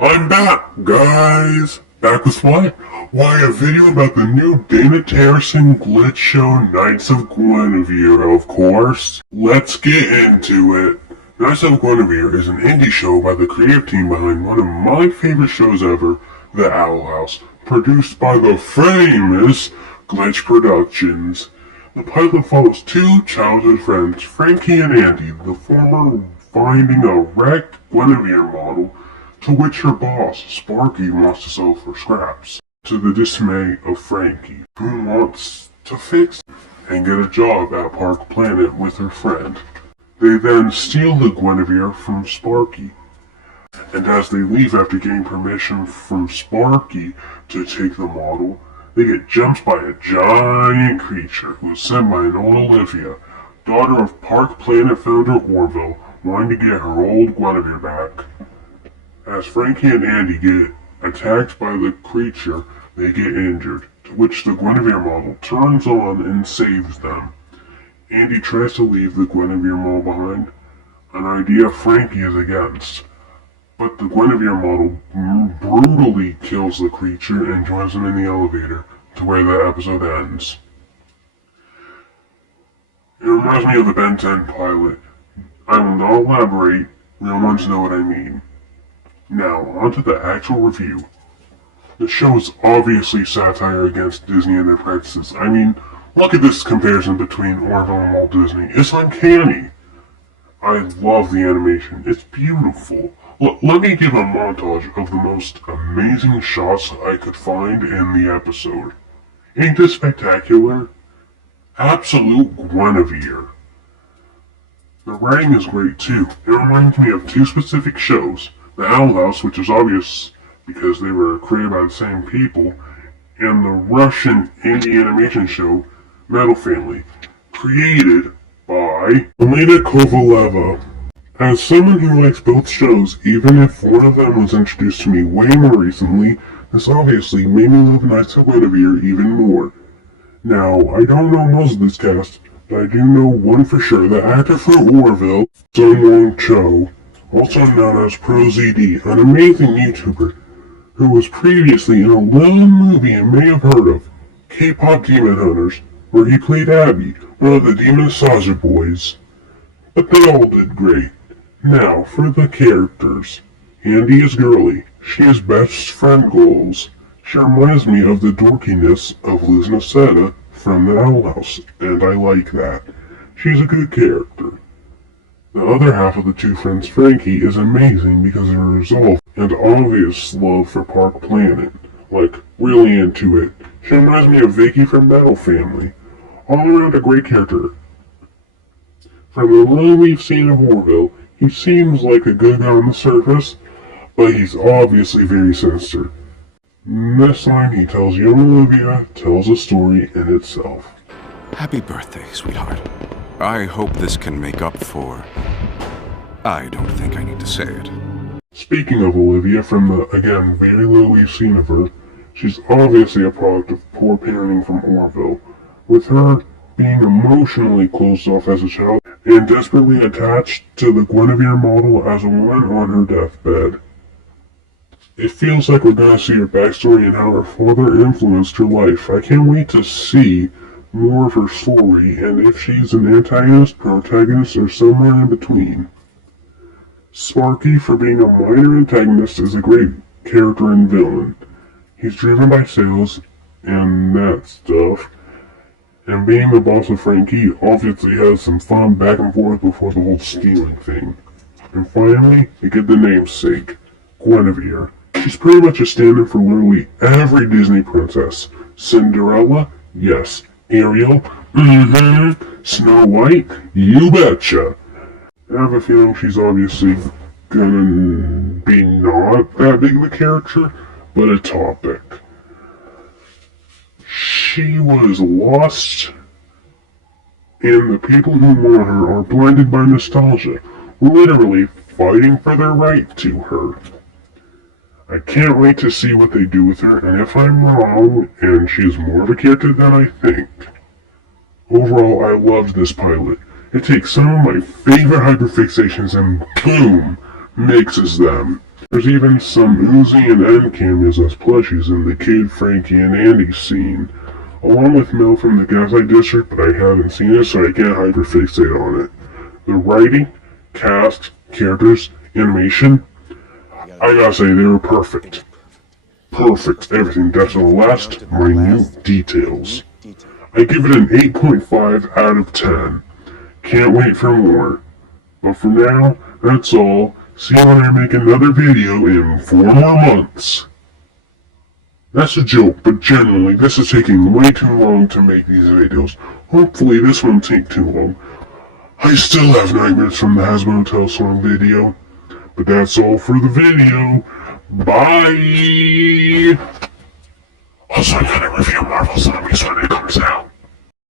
I'm back, guys! Back with what? Why, a video about the new David Terrison glitch show Knights of Guinevere, of course. Let's get into it. Knights of Guinevere is an indie show by the creative team behind one of my favorite shows ever, The Owl House, produced by the famous Glitch Productions. The pilot follows two childhood friends, Frankie and Andy, the former finding a wrecked Guinevere model to which her boss, Sparky, wants to sell for scraps, to the dismay of Frankie, who wants to fix and get a job at Park Planet with her friend. They then steal the Guinevere from Sparky, and as they leave after getting permission from Sparky to take the model, they get jumped by a giant creature who is sent by an old Olivia, daughter of Park Planet founder Orville, wanting to get her old Guinevere back. As Frankie and Andy get attacked by the creature, they get injured, to which the Guinevere model turns on and saves them. Andy tries to leave the Guinevere model behind, an idea Frankie is against, but the Guinevere model brutally kills the creature and joins them in the elevator to where the episode ends. It reminds me of the Ben 10 pilot. I will not elaborate, no one's know what I mean. Now, onto the actual review. The show is obviously satire against Disney and their practices. I mean, look at this comparison between Orville and Walt Disney. It's uncanny. I love the animation. It's beautiful. Let me give a montage of the most amazing shots I could find in the episode. Ain't this spectacular? Absolute Guinevere. The writing is great too. It reminds me of two specific shows. The Owl House, which is obvious because they were created by the same people, and the Russian indie animation show Metal Family, created by Elena Kovaleva. As someone who likes both shows, even if one of them was introduced to me way more recently, this obviously made me love Knights of Guinevere even more. Now, I don't know most of this cast, but I do know one for sure, the actor for Orville, Sung-Won Cho, also known as ProZD, an amazing YouTuber who was previously in a little movie you may have heard of, K-Pop Demon Hunters, where he played Abby, one of the Demon Saja boys. But they all did great. Now, for the characters. Andy is girly. She has best friend goals. She reminds me of the dorkiness of Liz Nocetta from The Owl House, and I like that. She's a good character. The other half of the two friends, Frankie, is amazing because of her resolve and obvious love for Park Planet. Like, really into it. She reminds me of Vicky from Metal Family. All around a great character. From the little we've seen of Orville, he seems like a good guy on the surface, but he's obviously very sinister. This line he tells young Olivia tells a story in itself. Happy birthday, sweetheart. I hope this can make up for... I don't think I need to say it. Speaking of Olivia, from the, again, very little we've seen of her, she's obviously a product of poor parenting from Orville, with her being emotionally closed off as a child and desperately attached to the Guinevere model as a woman on her deathbed. It feels like we're gonna see her backstory and how her father influenced her life. I can't wait to see more of her story, and if she's an antagonist, protagonist, or somewhere in between. Sparky, for being a minor antagonist, is a great character and villain. He's driven by sales and that stuff, and being the boss of Frankie obviously has some fun back and forth before the whole stealing thing. And finally, you get the namesake, Guinevere. She's pretty much a stand-in for literally every Disney princess. Cinderella? Yes. Ariel? Mm-hmm. Snow White? You betcha. I have a feeling she's obviously gonna be not that big of a character, but a topic. She was lost, and the people who want her are blinded by nostalgia, literally fighting for their right to her. I can't wait to see what they do with her, and if I'm wrong, and she's more of a character than I think. Overall, I loved this pilot. It takes some of my favorite hyperfixations and boom, mixes them. There's even some Uzi and N cameos as plushies in the Kid, Frankie, and Andy scene, along with Mel from the Gaslight District, but I haven't seen it, so I can't hyperfixate on it. The writing, cast, characters, animation, I gotta say they were perfect. Perfect, everything down to the last minute details. I give it an 8.5 out of 10. Can't wait for more. But for now, that's all. See you when I make another video in 4 more months. That's a joke, but generally, this is taking way too long to make these videos. Hopefully this won't take too long. I still have nightmares from the Hasbro Hotel song video. But that's all for the video. Bye! Also, I'm gonna review Marvel Zombies when it comes out.